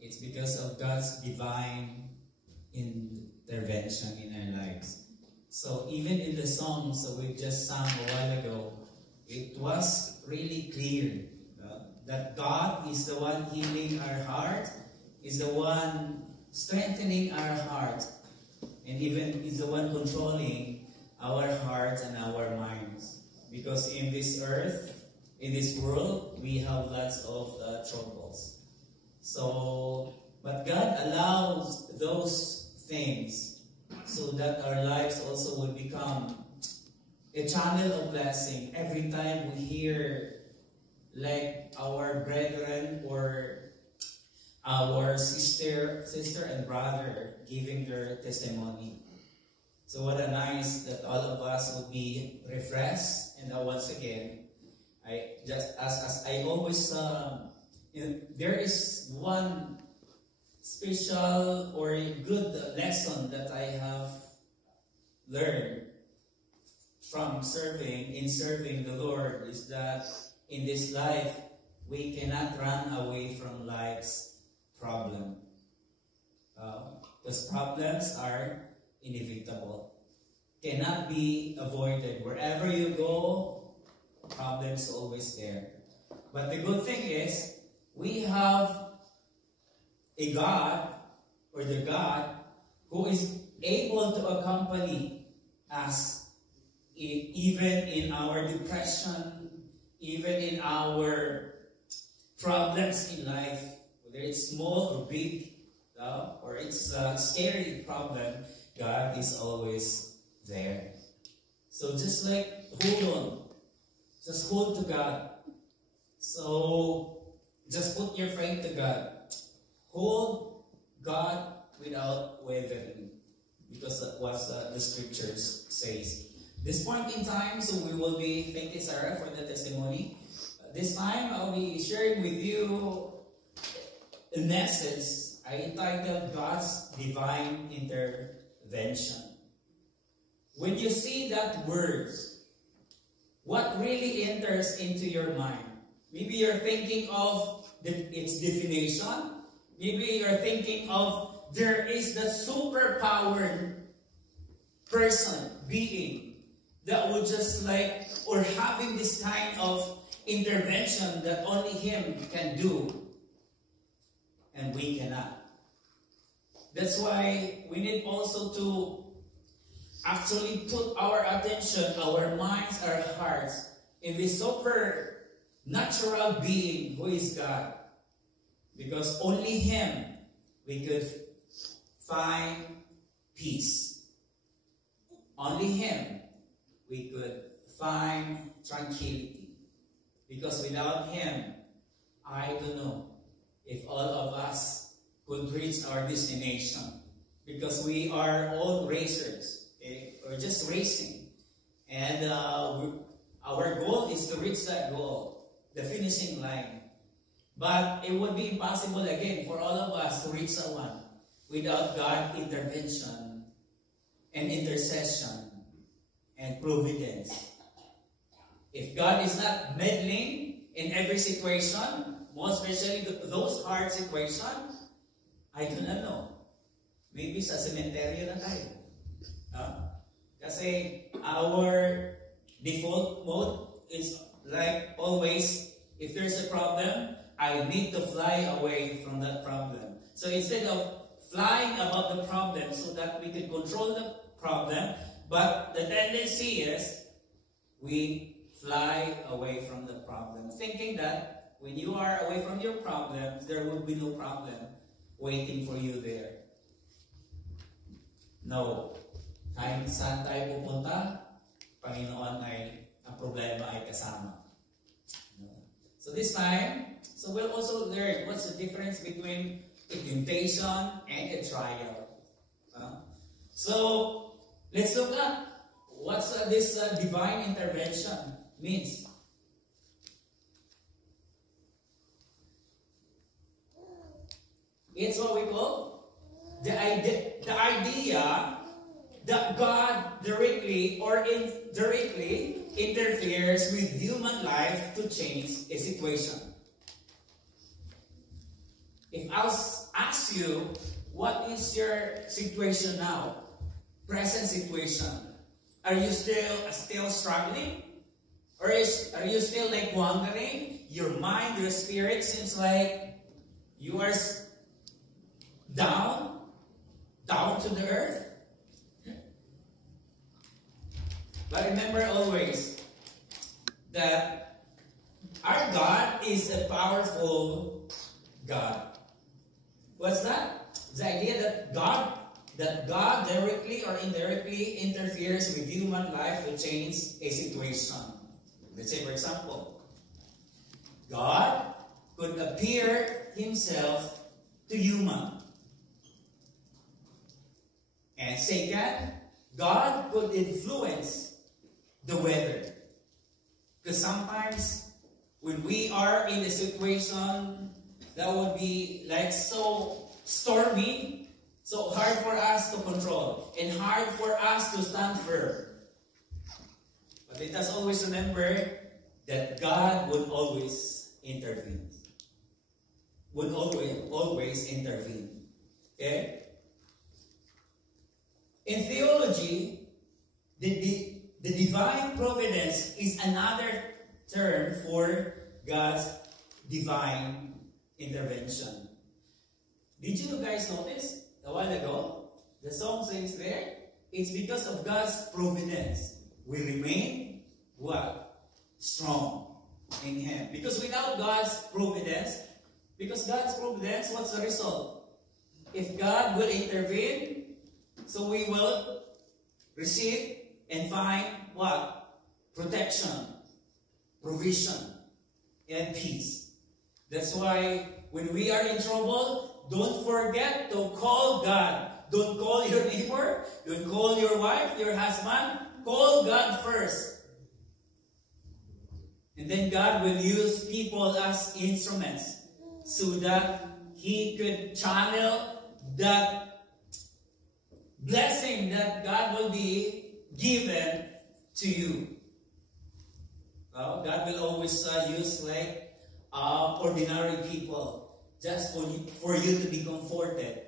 It's because of God's divine intervention in our lives. So even in the songs that we just sang a while ago, it was really clear that God is the one healing our heart, is the one strengthening our heart, and even is the one controlling our hearts and our minds. Because in this earth, in this world, we have lots of troubles. So, but God allows those things so that our lives also will become a channel of blessing. Every time we hear like our brethren or our sister and brother giving their testimony. So what a nice that all of us will be refreshed. And once again, I just as I always there is one special or good lesson that I have learned from serving the Lord is that in this life we cannot run away from life's problem. Because problems are inevitable, cannot be avoided. Wherever you go, problems always there. But the good thing is, we have a God, or the God, who is able to accompany us even in our depression, even in our problems in life, whether it's small or big, or it's a scary problem, God is always there. So just like hold on, just hold to God. So just put your faith to God. Hold God without wavering, because that's what the scriptures says. This point in time, so we will be, thank you Sarah for the testimony. This time I'll be sharing with you a message I entitled God's Divine Intervention. When you see that word, what really enters into your mind? Maybe you're thinking of its definition. Maybe you're thinking of there is the superpowered person, being, that would just like, or having this kind of intervention that only Him can do. And we cannot. That's why we need also to actually put our attention, our minds, our hearts in this supernatural being who is God. Because only Him we could find peace. Only Him we could find tranquility. Because without Him, I don't know if all of us could reach our destination. Because we are all racers. Okay? We're just racing. And our goal is to reach that goal, the finishing line. But it would be impossible again for all of us to reach that one without God's intervention and intercession and providence. If God is not meddling in every situation, more especially those hard situations, I do not know. Maybe sa cementerio na tayo. Kasi our default mode is like always, if there's a problem, I need to fly away from that problem. So instead of flying above the problem so that we can control the problem, but the tendency is we fly away from the problem, thinking that when you are away from your problem, there will be no problem waiting for you there. No. Kahit saan tayo pupunta, Panginoon ay, ang problema ay kasama. So this time, so we'll also learn what's the difference between a temptation and a trial. So let's look at what's this divine intervention means. It's what we call the idea that God directly or indirectly interferes with human life to change a situation. If ask you, what is your situation now? Present situation. Are you still struggling? Or are you still like wandering? Your mind, your spirit seems like you are down to the earth. But remember always that our God is a powerful God. What's that? The idea that God directly or indirectly interferes with human life to change a situation. Let's say, for example, God could appear himself to human. And second, God could influence the weather. Because sometimes when we are in a situation that would be like so stormy, so hard for us to control, and hard for us to stand firm. But let us always remember that God would always intervene. Would always intervene. Okay? In theology, the divine providence is another term for God's divine intervention. Did you guys notice a while ago? The song says there, it's because of God's providence we remain what? Strong in Him. Because without God's providence, what's the result? If God will intervene, so we will receive and find what? Protection, provision, and peace. That's why when we are in trouble, don't forget to call God. Don't call your neighbor. Don't call your wife, your husband. Call God first. And then God will use people as instruments so that He could channel that blessing that God will be given to you. Well, God will always use like ordinary people just for you to be comforted.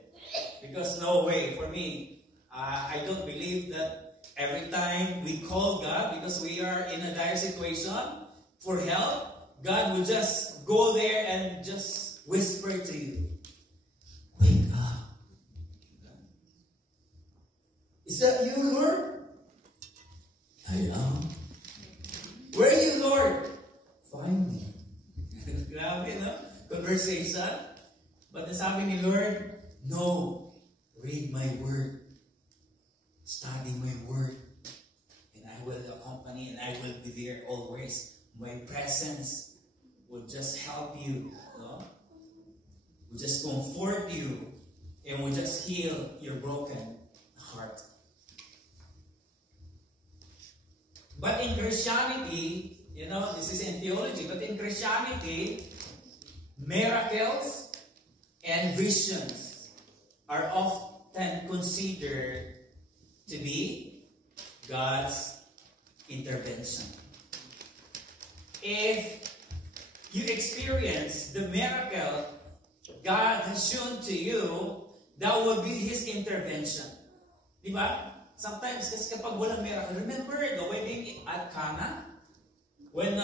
Because no way, for me, I don't believe that every time we call God, because we are in a dire situation for help, God will just go there and just whisper to you, "Wake up. Is that you, Lord?" "I am." "Where are you, Lord?" "Find me." Grabe, no? Conversation. But nasabi ni Lord, "No, read my word. Study my word. And I will accompany and I will be there always. My presence will just help you. No? Will just comfort you. And will just heal your broken heart." But in Christianity, this is in theology, but in Christianity, miracles and visions are often considered to be God's intervention. If you experience the miracle God has shown to you, that will be His intervention. Diba? Sometimes, kasi kapag walang miracle, remember the wedding at Cana? When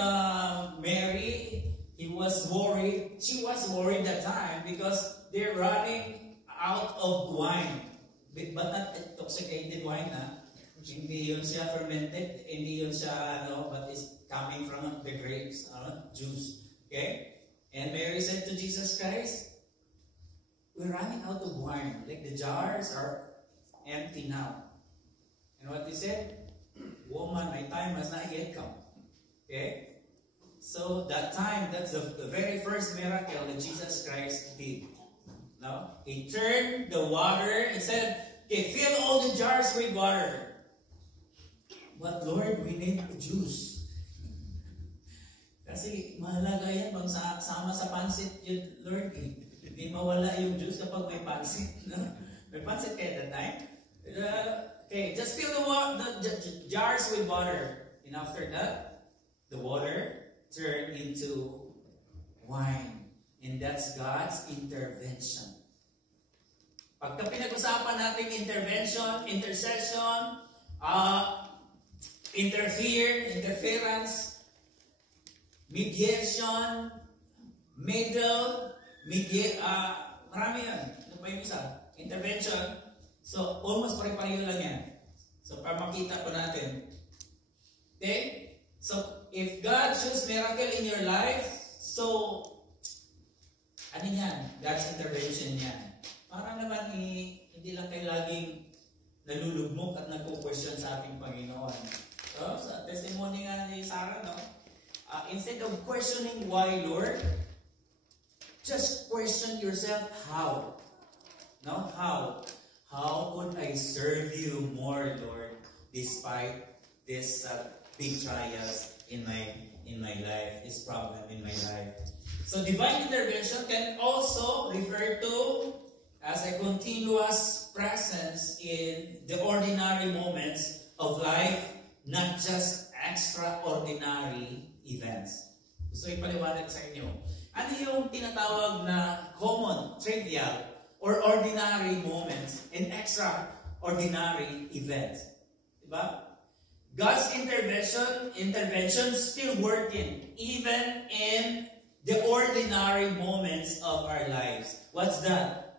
Mary, she was worried that time because they're running out of wine. But not intoxicated wine, ha? Hindi yun siya fermented, hindi yun siya, but it's coming from the grapes, juice. Okay? And Mary said to Jesus Christ, "We're running out of wine. Like the jars are empty now." And what he said? "Woman, my time has not yet come." Okay? So that time, that's the very first miracle that Jesus Christ did. No? He turned the water and said, "Okay, fill all the jars with water." "But Lord, we need juice." Kasi mahalaga yan pag sama sa pansit yun, Lord. Hindi mawala yung juice kapag may pansit. No? May pansit kaya that time. Okay, just fill the jars with water. And after that, the water turned into wine. And that's God's intervention. Pagka pinag-usapan natin intervention, intercession, interference, mediation, marami yan. Ano pa yung isa? Intervention. So, almost pare-pareho lang yan. So, para makita po natin. Okay? So, if God chooses miracle in your life, so, ano yan? God's intervention yan. Para naman hindi lang kayo laging nalulugmok at nagpo-question sa ating Panginoon. So, sa testimony nga ni Sarah, no? Instead of questioning why, Lord, just question yourself how. No? How? How could I serve you more, Lord, despite this big trials in my life, this problem in my life? So divine intervention can also refer to as a continuous presence in the ordinary moments of life, not just extraordinary events. So ipaliwanag sa inyo. Ano yung tinatawag na common, trivial, or ordinary moments and extraordinary events? Diba? God's intervention still working even in the ordinary moments of our lives. What's that?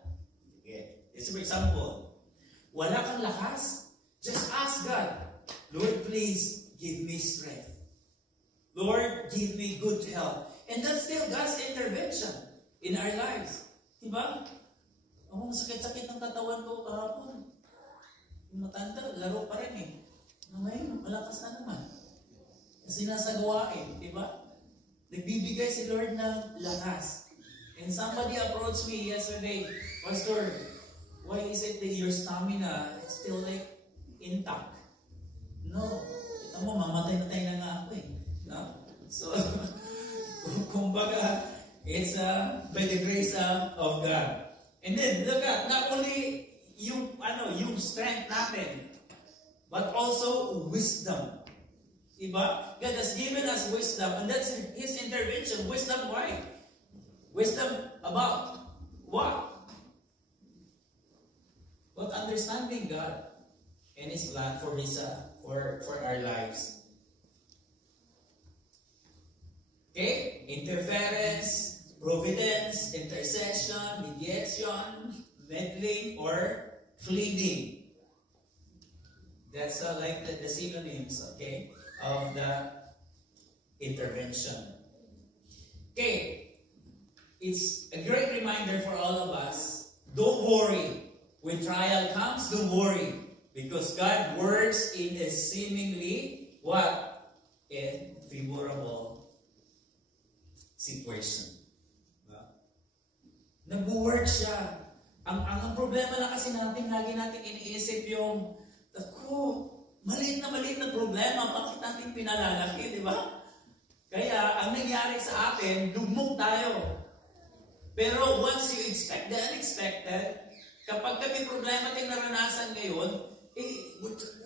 Okay. For example, wala kang lakas, just ask God, Lord, please give me strength. Lord, give me good health. And that's still God's intervention in our lives. Diba? Ang sakit-sakit ng katawan ko kahapon. Yung matanda, laro pa rin eh. Ngayon, malakas na naman. Kasi nasa gawain, di ba? Nagbibigay si Lord ng lakas. And somebody approached me yesterday, Pastor, why is it that your stamina is still like intact? No. Ito mo, mamatay-matay na nga ako eh. No? So, kumbaga, it's by the grace of God. And then, look at, not only yung strength natin, but also wisdom. Diba? God has given us wisdom, and that's His intervention. Wisdom, why? Wisdom about what? About understanding God and His plan for our lives. Okay? Interference, providence, intercession, mediation, meddling, or pleading. That's like the synonyms, okay, of the intervention. Okay, it's a great reminder for all of us. Don't worry. When trial comes, don't worry. Because God works in a seemingly, what? A favorable situation. Nag-work siya. Ang problema lang kasi natin, lagi natin iniisip yung, maliit na problema, bakit natin pinalalaki, di ba? Kaya, ang nangyari sa atin, lugmok tayo. Pero once you expect the unexpected, kapag kami problema tayong naranasan ngayon,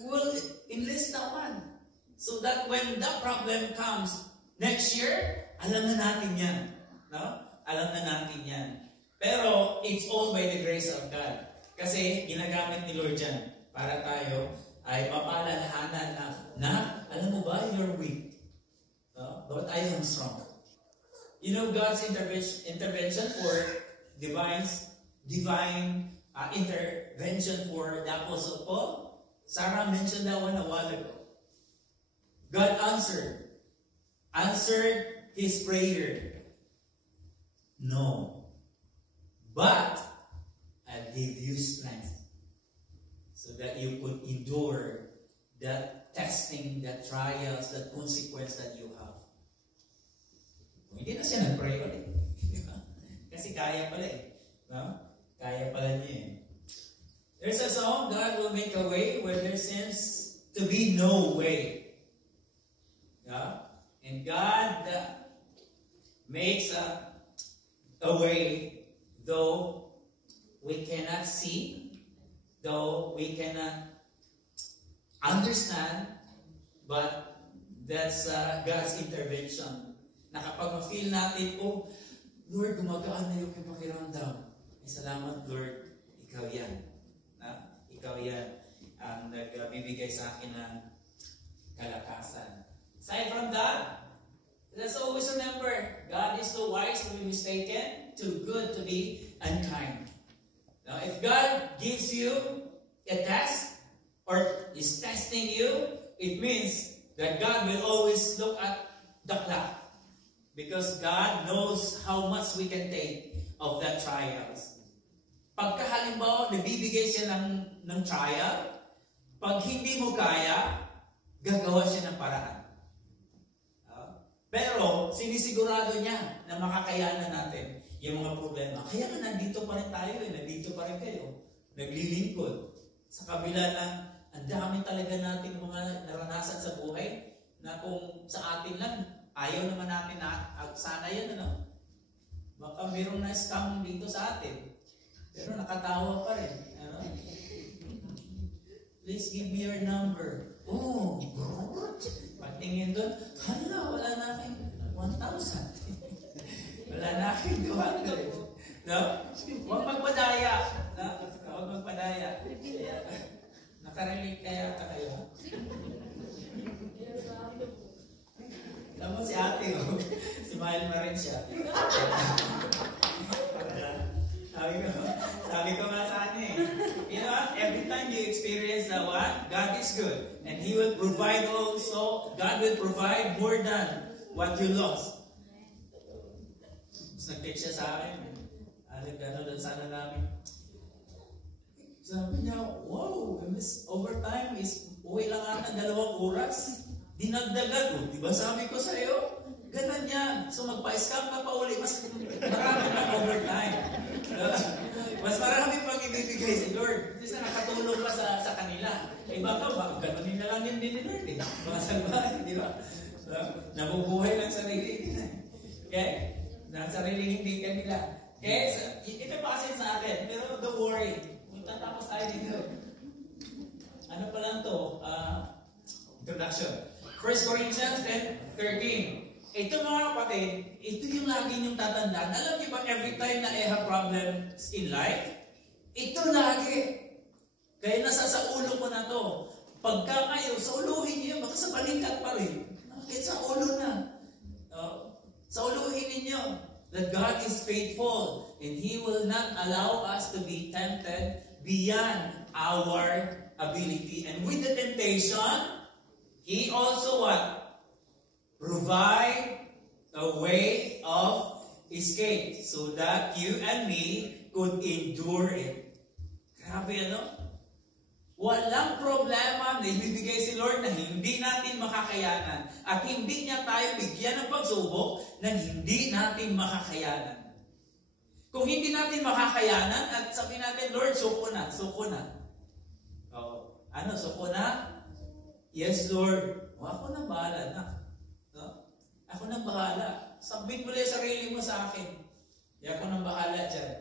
we'll enlist na one. So that when that problem comes next year, alam na natin yan. No? Alam na natin yan. Pero, it's all by the grace of God. Kasi, ginagamit ni Lord yan para tayo ay mapalalahanan na alam mo ba, you're weak. But I am strong. You know God's intervention for divine intervention for the Apostle Paul? Sarah mentioned that one a while ago. God answered his prayer. No. But I'll give you strength so that you could endure that testing, that trials, that consequence that you have. Hindi na siya nag-pray ulit. Kasi kaya pala eh. No? Kaya pala niya eh. There's a song, God will make a way where there seems to be no way. Yeah? And God makes a way though we cannot see, though we cannot understand, but that's God's intervention. Na kapag ma-feel natin, oh, Lord, gumagaan na yung pakiramdam. Salamat, Lord. ikaw yan. Ikaw yan ang nagbibigay sa akin ng kalakasan. Aside from that, let's always remember, God is too wise to be mistaken, too good to be unkind. Now, if God gives you a test, or is testing you, it means that God will always look at the clock. Because God knows how much we can take of that trials. Pagka halimbawa, nabibigay siya ng trial, pag hindi mo kaya, gagawa siya ng paraan. Pero, sinisigurado niya na makakayanan natin yung mga problema. Kaya nga nandito pa rin tayo, nandito pa rin kayo. Naglilingkod. Sa kabila ng ang dami talaga natin mga naranasan sa buhay na kung sa atin lang, ayaw naman natin na sana yan, ano? Baka mayroong na-scam dito sa atin. Pero nakatawa pa rin. Ano? Please give me your number. Oh, patingin doon, hala, wala na aking 1,000. Wala na aking 200. No? Huwag magpadaya. No? Huwag magpadaya. Nakarelate kaya ka kayo? Alam mo si ate, smile pa rin siya. Sabi ko nga sa kanya you know, every time you experience that one, God is good. And He will provide also, God will provide more than what you lost. Tapos nag-text siya sa akin, gano'n doon sana namin. Sabi niya, wow, overtime is uwi lang ata 2 oras. Dinagdagan ko. Diba sabi ko sa iyo? Ganun yan. So magpa-scam ka pa uli, mas marami pang overtime. Mas marami pang ibibigay si Lord. Kasi nakatulong ka sa kanila. Eh baka ganunin na lang yung din ni Lord. Mga salbahan, di ba? Nabubuhay lang sarili nila. Okay? Sariling hindi kanila. Okay? So, ito pa kasi sa akin. Pero don't worry. Tatapos tayo dito. Ano pa lang to? Introduction. 1 Corinthians 10:13. Ito mga kapatid, ito yung lagi niyong tatandaan. Alam niyo ba, every time na I have problems in life, ito lagi. Kaya nasa sa ulo ko na to. Pagka kayo, sa uluhin niyo, baka sa balikat pa rin. Kahit sa ulo na. Sa uluhin ninyo that God is faithful and He will not allow us to be tempted beyond our ability. And with the temptation, He also what? Provide a way of escape so that you and me could endure it. Grabe, ano? Walang problema na ibibigay si Lord na hindi natin makakayanan. At hindi niya tayo bigyan ng pagsubok na hindi natin makakayanan. Kung hindi natin makakayanan at sabihin natin, Lord, suko na, suko na. Suko na? Yes, Lord. Ako na bahala na. No? Ako na bahala. Sabihin mo lang sarili mo sa akin. Ako na bahala dyan.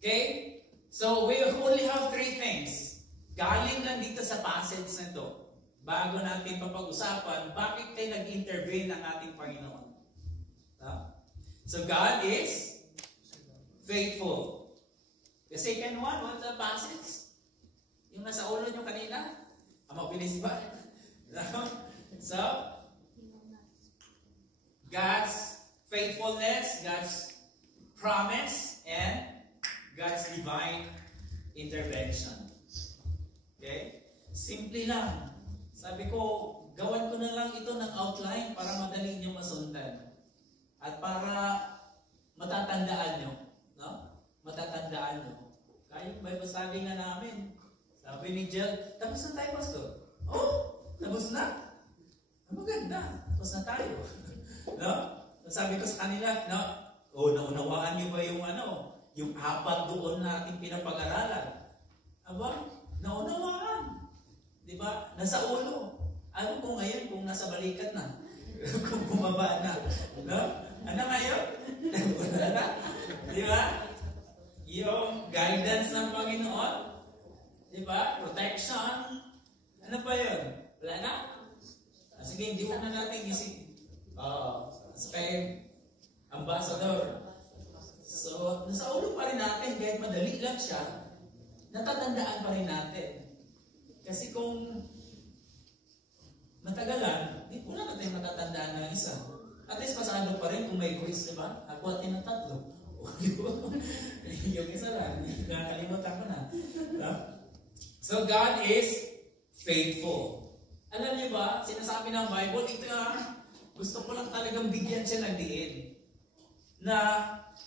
Okay? So, we only have 3 things. Galing lang dito sa passage na ito. Bago natin papag-usapan, bakit kayo nag-intervene ng ating Panginoon? So, God is faithful. The second one, what's the passage? Yung nasa ulo nyo kanina? Mabilis ba? So, God's faithfulness, God's promise, and God's divine intervention. Okay? Simple lang. Sabi ko, gawan ko na lang ito ng outline para madali nyo masundan. At para matatandaan nyo. No? Matatandaan nyo. Kaya yung Bible study na namin. Sabi ni Jill, tapos na tayo, Pastor. Oh, tapos na. Maganda. Tapos na tayo. No? Sabi ko sa kanila, no? Naunawaan nyo ba yung yung 4 doon na ating pinapag-aralan? Aba, naunawaan. Di ba? Nasa ulo. Ano ko ngayon kung nasa balikat na? Kung bumaba na. No? Ano ngayon? Wala na. Di ba? Yung guidance ng Panginoon. Di ba? Protection. Ano pa yun? Wala na? Sige, hindi mo na natin isip. Kay Ambassador. So, nasa ulo pa rin natin, kahit madali lang siya, natatandaan pa rin natin. Kasi kung matagalan, di po na natin matatandaan ng isa. At least pasado pa rin kung may quiz, di ba? Ako at ng tatlo. Yung isa lang, nakakalimutan ko na. So God is faithful. Alam niyo ba, sinasabi ng Bible, ito gusto ko lang talagang bigyan siya ng diin. Na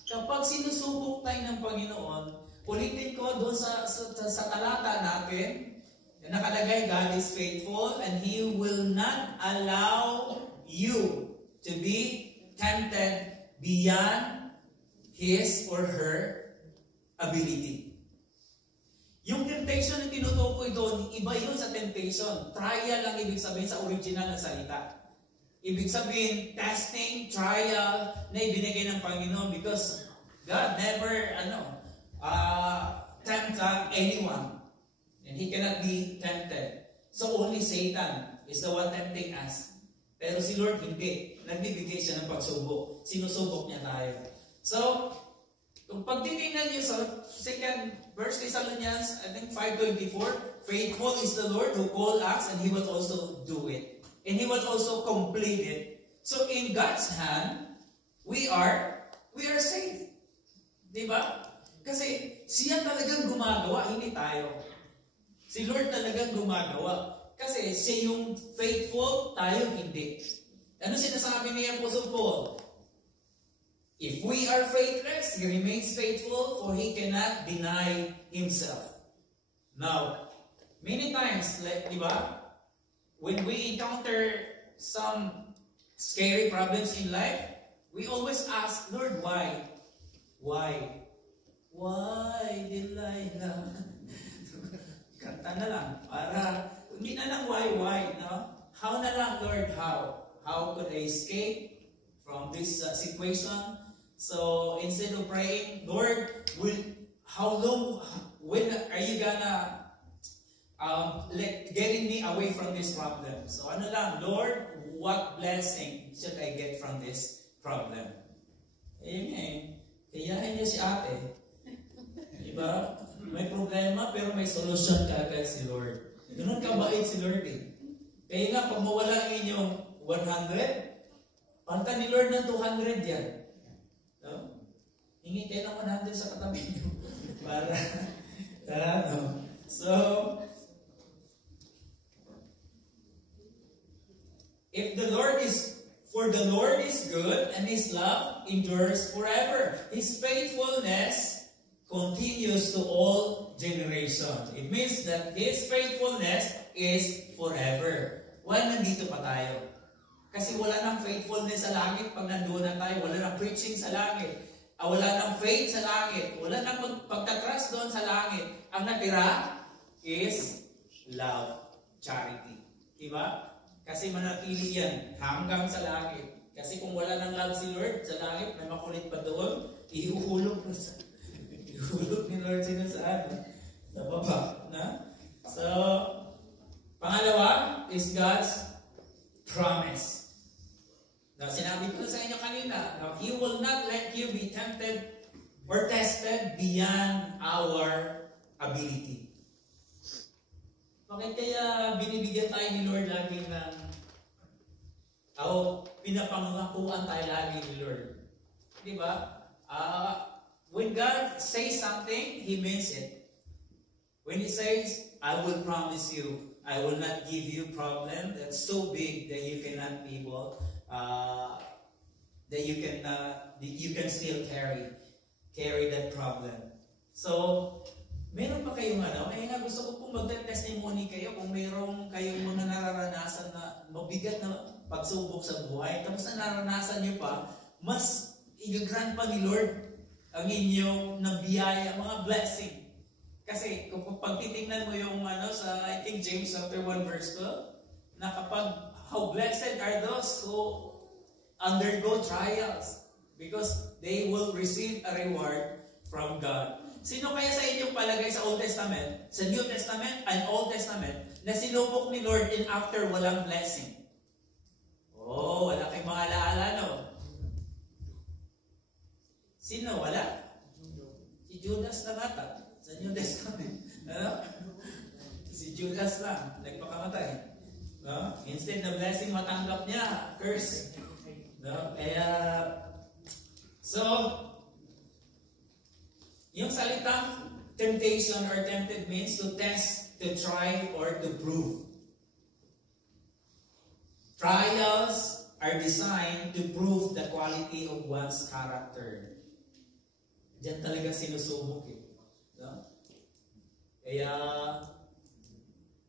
kapag sinusubok tayo ng Panginoon, ulitin ko doon sa talata natin, nakalagay, God is faithful and He will not allow you to be tempted beyond His or her ability. Yung temptation na tinutukoy doon, iba yun sa temptation. Trial lang ibig sabihin sa original na salita. Ibig sabihin, testing, trial na ibinigay ng Panginoon because God never tempt anyone. And He cannot be tempted. So only Satan is the one tempting us. Pero si Lord hindi. Nagbibigay siya ng pagsubok. Sinusubok niya tayo. So, kung pagtitingnan niyo sa 2 verse Thessalonians, I think 5:24, faithful is the Lord who called us and He will also do it. And He will also complete it. So in God's hand, we are safe. Diba? Kasi siya talagang gumagawa, hindi tayo. Si Lord talagang gumagawa. Kasi siya yung faithful, tayo hindi. Ano sinasabi ni Apostle Paul? If we are faithless, He remains faithful, for He cannot deny Himself. Now, many times, diba? When we encounter some scary problems in life, we always ask, Lord, why? Why? Why, Delilah? Kanta na lang. Para, hindi na lang why, no? How na lang, Lord, how? How could I escape from this situation? So, instead of praying, Lord, when are you gonna getting me away from this problem? So ano lang, Lord, what blessing should I get from this problem? Amen. Kayahin niya si ate. Diba? May problema pero may solusyon kagad si Lord. Ganun kabait si Lord eh. Kaya nga, pag mawala ang inyong 100, palitan ni Lord ng 200 yan. No? Hingi kayo ng 100 sa katabi niyo. Para, no? So, for the Lord is good and His love endures forever. His faithfulness continues to all generations. It means that His faithfulness is forever. Why nandito pa tayo? Kasi wala nang faithfulness sa langit pag nandoon na tayo. Wala nang preaching sa langit. Wala nang faith sa langit. Wala nang pagtatrust doon sa langit. Ang natira is love, charity. Diba? Kasi manatili yan hanggang sa langit. Kasi kung wala nang love si Lord sa langit, may makulit pa doon, ihuhulog ni Lord sino saan? Sa baba. Na? So, pangalawa is God's promise. Now, sinabi ko na sa inyo kanina, now, He will not let you be tempted or tested beyond our ability. Bakit kaya binibigyan tayo ni Lord lagi ng pinapangakuan tayo lagi ni Lord? Diba? When God says something, He means it. When He says, I will promise you, I will not give you problem that's so big that you cannot be able, that you can still carry that problem. So, meron pa kayong kaya nga gusto ko pong mag-testimony kayo kung meron kayong mga nararanasan na mabigat na pagsubok sa buhay, tapos na naranasan nyo pa, mas i-grant pa ni Lord ang inyong nabiyaya, mga blessing. Kasi kung pagtitingnan mo yung sa, I think James chapter 1 verse 12, na kapag how blessed are those who undergo trials because they will receive a reward from God. Sino kaya sa inyong palagay sa Old Testament, sa New Testament and Old Testament, na sinubok ni Lord in after walang blessing? Oh, wala kayong mga alaala, no? Sino? Wala? Si Judas lang ata. Sa New Testament. Ano? Si Judas lang. Nagpakamatay. No? Instead na blessing matanggap niya, curse. No? Kaya, so, yung salitang temptation or tempted means to test, to try, or to prove. Trials are designed to prove the quality of one's character. Diyan talaga sinusubok eh. No? Kaya,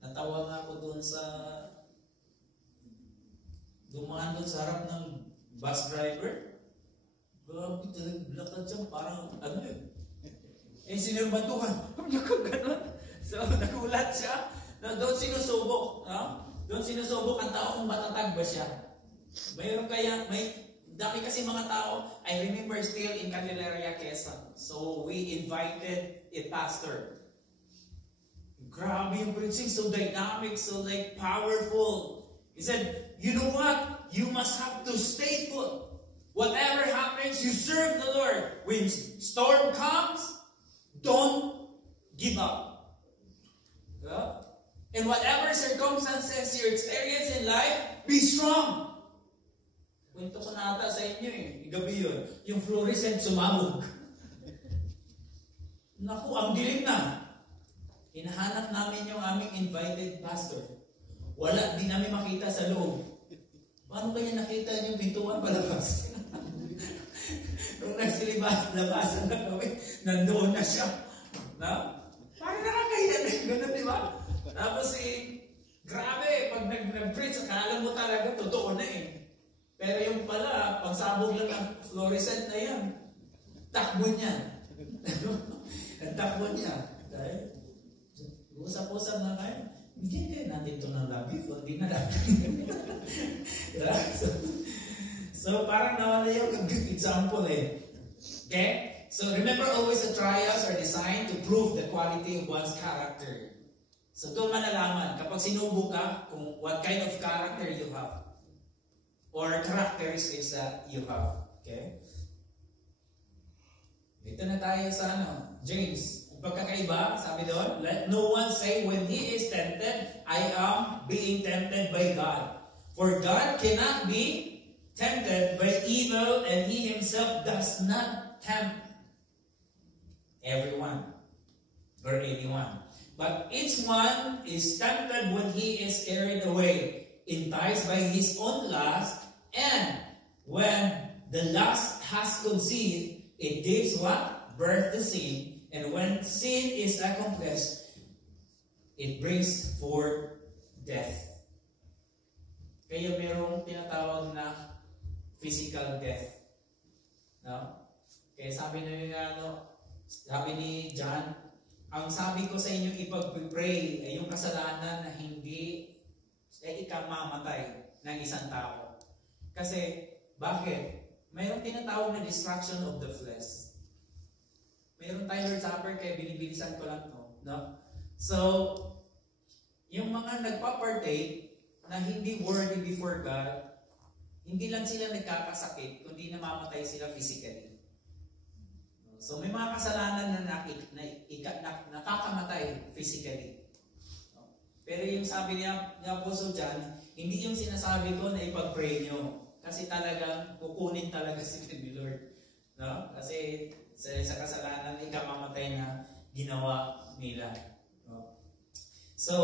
natawa nga ako doon sa dumaan doon sa harap ng bus driver. Grabe talaga, lakad siya parang ano yun. Eh, sinirbantuhan. Gano'n. So, nagulat siya. Na doon sinusubok. No? Doon sinusubok ang tao kung matatag ba siya. Mayroon kaya, dami kasi mga tao, I remember still in Candelaria, Quezon. So, we invited a pastor. Grabe yung preaching, so dynamic, so like powerful. He said, you know what? You must have to stay put. Whatever happens, you serve the Lord. When storm comes, don't give up. Yeah? In whatever circumstances you experience in life, be strong. Kwento ko na ata sa inyo eh. Gabi yun. Yung fluorescent sumabog. Naku, ang dilim na. Hinahanap namin yung aming invited pastor. Wala, di namin makita sa loob. Paano kanya nakita yung pintuan palabas? Nung nagsilibas-labasan na kami, nandoon na siya. No? Parang nakakahiyan na gano'n, di ba? Tapos grabe, pag nag-preach, akala mo talaga, totoo na eh. Pero yung pala, pagsabog lang ng fluorescent na yan, takbo niya. Takbo niya. Dahil, usap-usap na kayo. Hindi kayo natin ito ng labi, hindi na natin. So, parang nawala yung example eh. Okay? So, remember always the trials are designed to prove the quality of one's character. So, doon malalaman, kapag sinubo ka, kung what kind of character you have. Or characteristics that you have. Okay? Ito na tayo sa James. Pagkakaiba, sabi doon, let no one say when he is tempted, I am being tempted by God. For God cannot be tempted by evil, and he himself does not tempt everyone or anyone. But each one is tempted when he is carried away, enticed by his own lust, and when the lust has conceived, it gives what? Birth to sin. And when sin is accomplished, it brings forth death. Kaya mayroong tinatawag na physical death. No? Kaya sabi ni John, ang sabi ko sa inyo ipag-pray ay yung kasalanan na hindi ikamamatay ng isang tao. Kasi, bakit? Mayroong tinatawag na destruction of the flesh. Mayroon tayo Lord's Supper, kaya binibilisan ko lang to. No? So, yung mga nagpa-partake na hindi worthy before God, hindi lang sila nagkakasakit, kundi namamatay sila physically. So, may mga kasalanan na nakakamatay physically. Pero yung sabi niya, ni Apostle John, hindi yung sinasabi ko na ipag-pray nyo. Kasi talagang kukunin talaga sila ni Lord. No? Kasi sa kasalanan, ikamamatay na ginawa nila. No? So,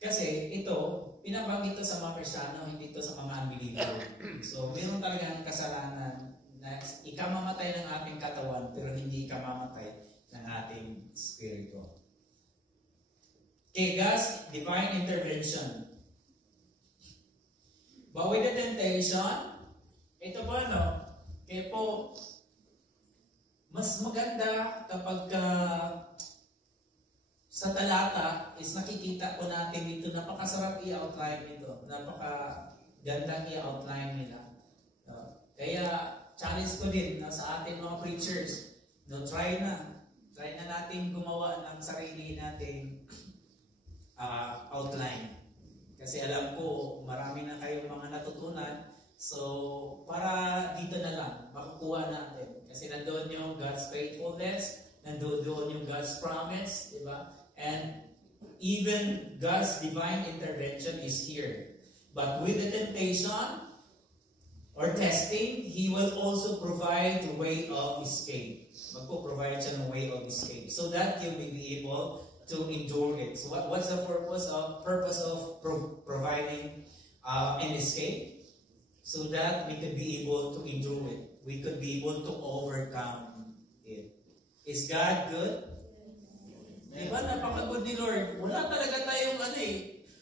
kasi ito, pinabanggit ito sa mga Kristiyano, hindi ito sa mga unbeliever. So, meron talagang kasalanan na ikamamatay ng ating katawan, pero hindi ikamamatay ng ating spirito. Okay, God's divine intervention. But with the temptation, ito po kaya po, mas maganda kapag sa talata is nakikita po natin dito, napakasarap i-outline ito. Napakagandang i-outline nila. Kaya, challenge ko din sa ating mga preachers, try na natin gumawa ng sarili nating outline. Kasi alam ko, marami na kayong mga natutunan So, para dito na lang, makukuha natin. Kasi nandoon yung God's faithfulness, nandoon yung God's promise, di ba? And even God's divine intervention is here. But with the temptation or testing, He will also provide the way of escape. Magpo-provide siya ng way of escape so that you may be able to endure it. So what's the purpose of providing an escape? So that we could be able to endure it. We could be able to overcome it. Is God good? Diba? Napaka-good ni Lord. Wala talaga tayong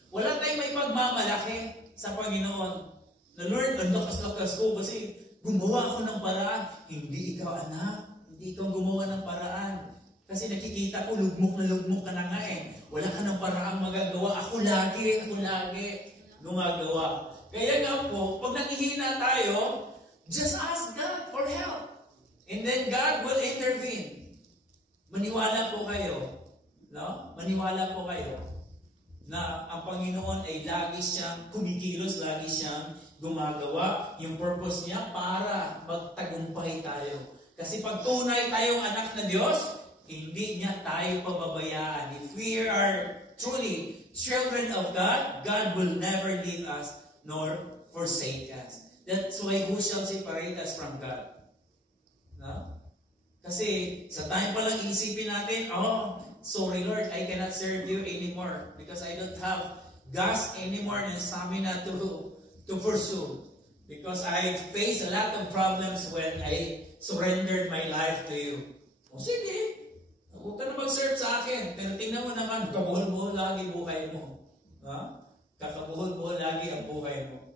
wala tayong may pagmamalaki sa Panginoon. Na Lord, ang lakas-lakas ko kasi gumawa ako ng paraan. Hindi ikaw, anak. Hindi ikaw gumawa ng paraan. Kasi nakikita ko, lugmok ka na nga eh. Wala ka ng paraang magagawa. Ako lagi gumagawa. Kaya nga po, pag nakihina tayo, just ask God for help. And then God will intervene. Maniwala po kayo. No? Maniwala po kayo na ang Panginoon ay lagi siyang kumikilos, lagi siyang gumagawa. Yung purpose niya para magtagumpay tayo. Kasi pag tunay tayong anak na Diyos, hindi niya tayo pababayaan. If we are truly children of God, God will never leave us nor forsake us. That's why who shall separate us from God? No? Kasi sa time pa lang isipin natin, sorry Lord, I cannot serve you anymore because I don't have gas anymore and stamina to pursue. Because I faced a lot of problems when I surrendered my life to you. O sige, huwag ka na mag-serve sa akin. Pero tingnan mo naman, kabuhol-buhol lagi buhay mo. Ha? Kakabuhol-buhol lagi ang buhay mo.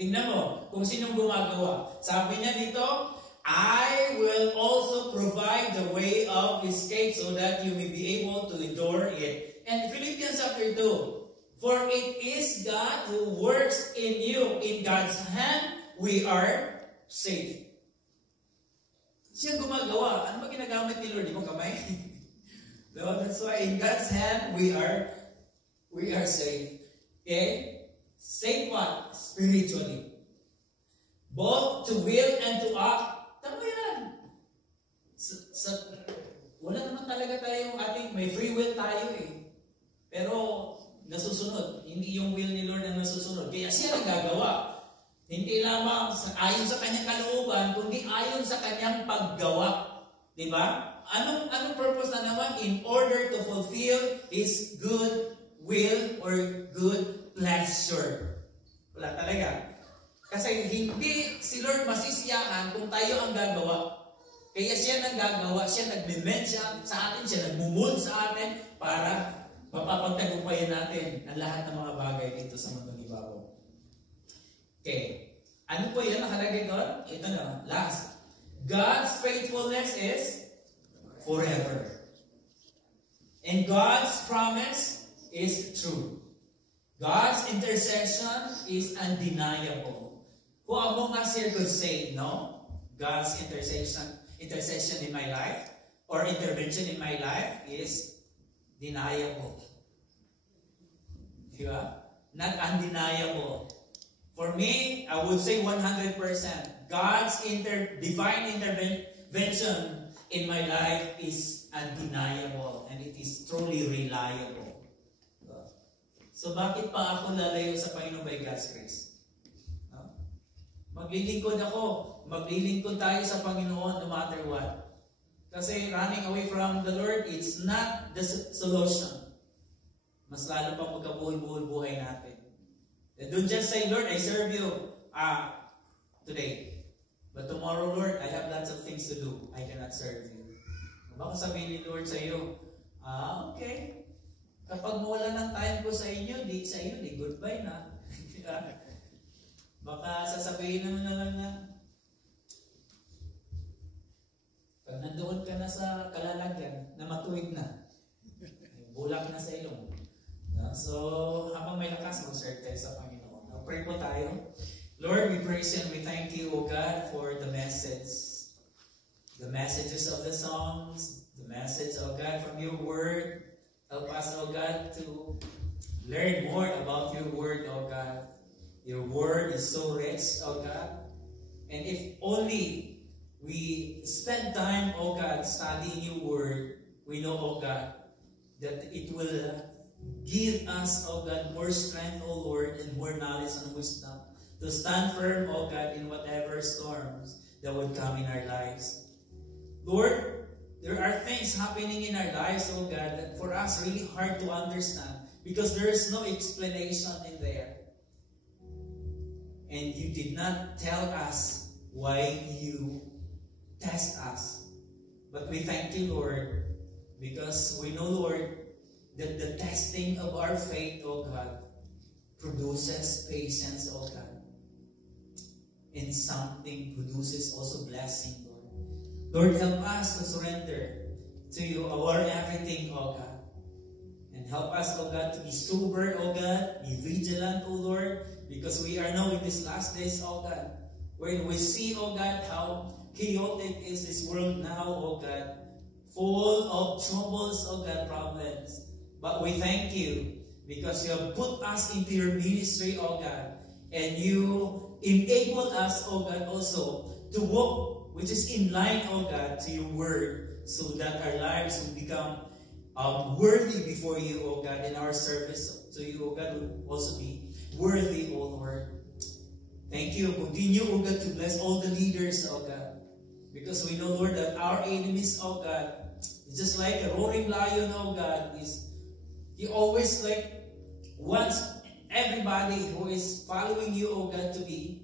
Tingnan mo kung sinong gumagawa. Sabi niya dito, I will also provide the way of escape so that you may be able to endure it. And Philippians chapter 2, for it is God who works in you. In God's hand, we are safe. Siya gumagawa. Ano ba ginagamit ni Lord? Di mo kamay? No, that's why in God's hand, we are safe. Okay? Safe what? Spiritually. Both to will and to act. Tama yan. Wala naman talaga tayong may free will tayo eh. Pero nasusunod. Hindi yung will ni Lord ang nasusunod. Kaya siya ang gagawa. Hindi lamang ayon sa kanyang kalooban, kundi ayon sa kanyang paggawa. Diba? Anong purpose na naman? In order to fulfill His good will or good pleasure. Wala talaga. Kasi hindi si Lord masisiyahan kung tayo ang gagawa. Kaya siya nang gagawa, siya nag-mend sa atin, siya nag-mold sa atin para mapapagtagumpayan natin ang lahat ng mga bagay dito sa mundong ibabaw. Okay. Ano po yan nakalagay doon? Ito na, last. God's faithfulness is forever. And God's promise is true. God's intercession is undeniable. Who among us here could say, no? God's intercession in my life or intervention in my life is deniable. Diba? Not undeniable. For me, I would say 100%. God's divine intervention in my life is undeniable and it is truly reliable. So bakit pa ako lalayo sa Panginoon by God's grace? No? Maglilingkod ako. Maglilingkod tayo sa Panginoon no matter what. Kasi running away from the Lord, it's not the solution. Mas lalo pa magkabuhol-buhol buhay natin. And don't just say, Lord, I serve you today. But tomorrow, Lord, I have lots of things to do. I cannot serve you. Baka sabihin ni Lord sa iyo, okay. Kapag mawala ng time ko sa inyo, di goodbye na. Baka sasabihin naman na lang na, pag nandoon ka na sa kalalagyan, na matuwid na, bulak na sa ilong. So, habang may lakas, mag-serve tayo sa Panginoon. Now, pray po tayo. Lord, we praise you and we thank you, O God, for the message. The messages of the songs, the message, O God, from your word. Help us, O God, to learn more about your word, O God. Your word is so rich, oh God. And if only we spend time, oh God, studying your word, we know, oh God, that it will give us, oh God, more strength, oh Lord, and more knowledge and wisdom to stand firm, oh God, in whatever storms that would come in our lives. Lord, there are things happening in our lives, oh God, that for us really hard to understand because there is no explanation in there. And you did not tell us why you test us. But we thank you, Lord, because we know, Lord, that the testing of our faith, oh God, produces patience, oh God. And something produces also blessing, Lord. Lord, help us to surrender to you our everything, oh God. And help us, oh God, to be sober, oh God, be vigilant, oh Lord, because we are now in these last days, oh God, when we see, oh God, how chaotic is this world now, oh God, full of troubles, oh God, problems. But we thank you because you have put us into your ministry, oh God, and you enable us, oh God, also to walk which is in line, oh God, to your word, so that our lives will become worthy before you, oh God, and our service to you, oh God, will also be worthy, oh Lord. Thank you. Continue, oh God, to bless all the leaders, oh God, because we know, Lord, that our enemies, oh God, is just like a roaring lion, oh God, he always wants everybody who is following you, oh God, to be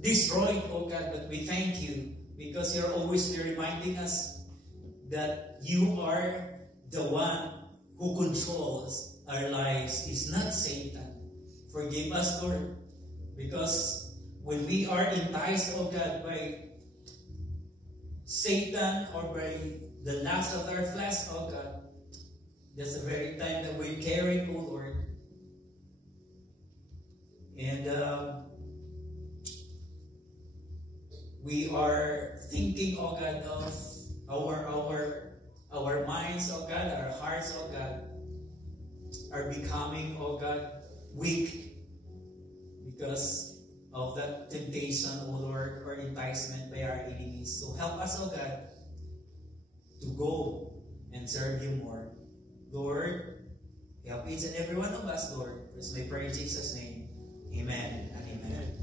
destroyed, oh God. But we thank you because you're always reminding us that you are the one who controls our lives. It's not Satan. Forgive us, Lord, because when we are enticed, oh God, by Satan or by the lust of our flesh, oh God, that's the very time that we're caring, oh Lord. And we are thinking, oh God, of our minds, oh God, our hearts, oh God, are becoming, oh God, weak because of that temptation, oh Lord, or enticement by our enemies. So help us, oh God, to go and serve you more. Lord, help each and every one of us, Lord. This may pray in Jesus' name. Amen and amen.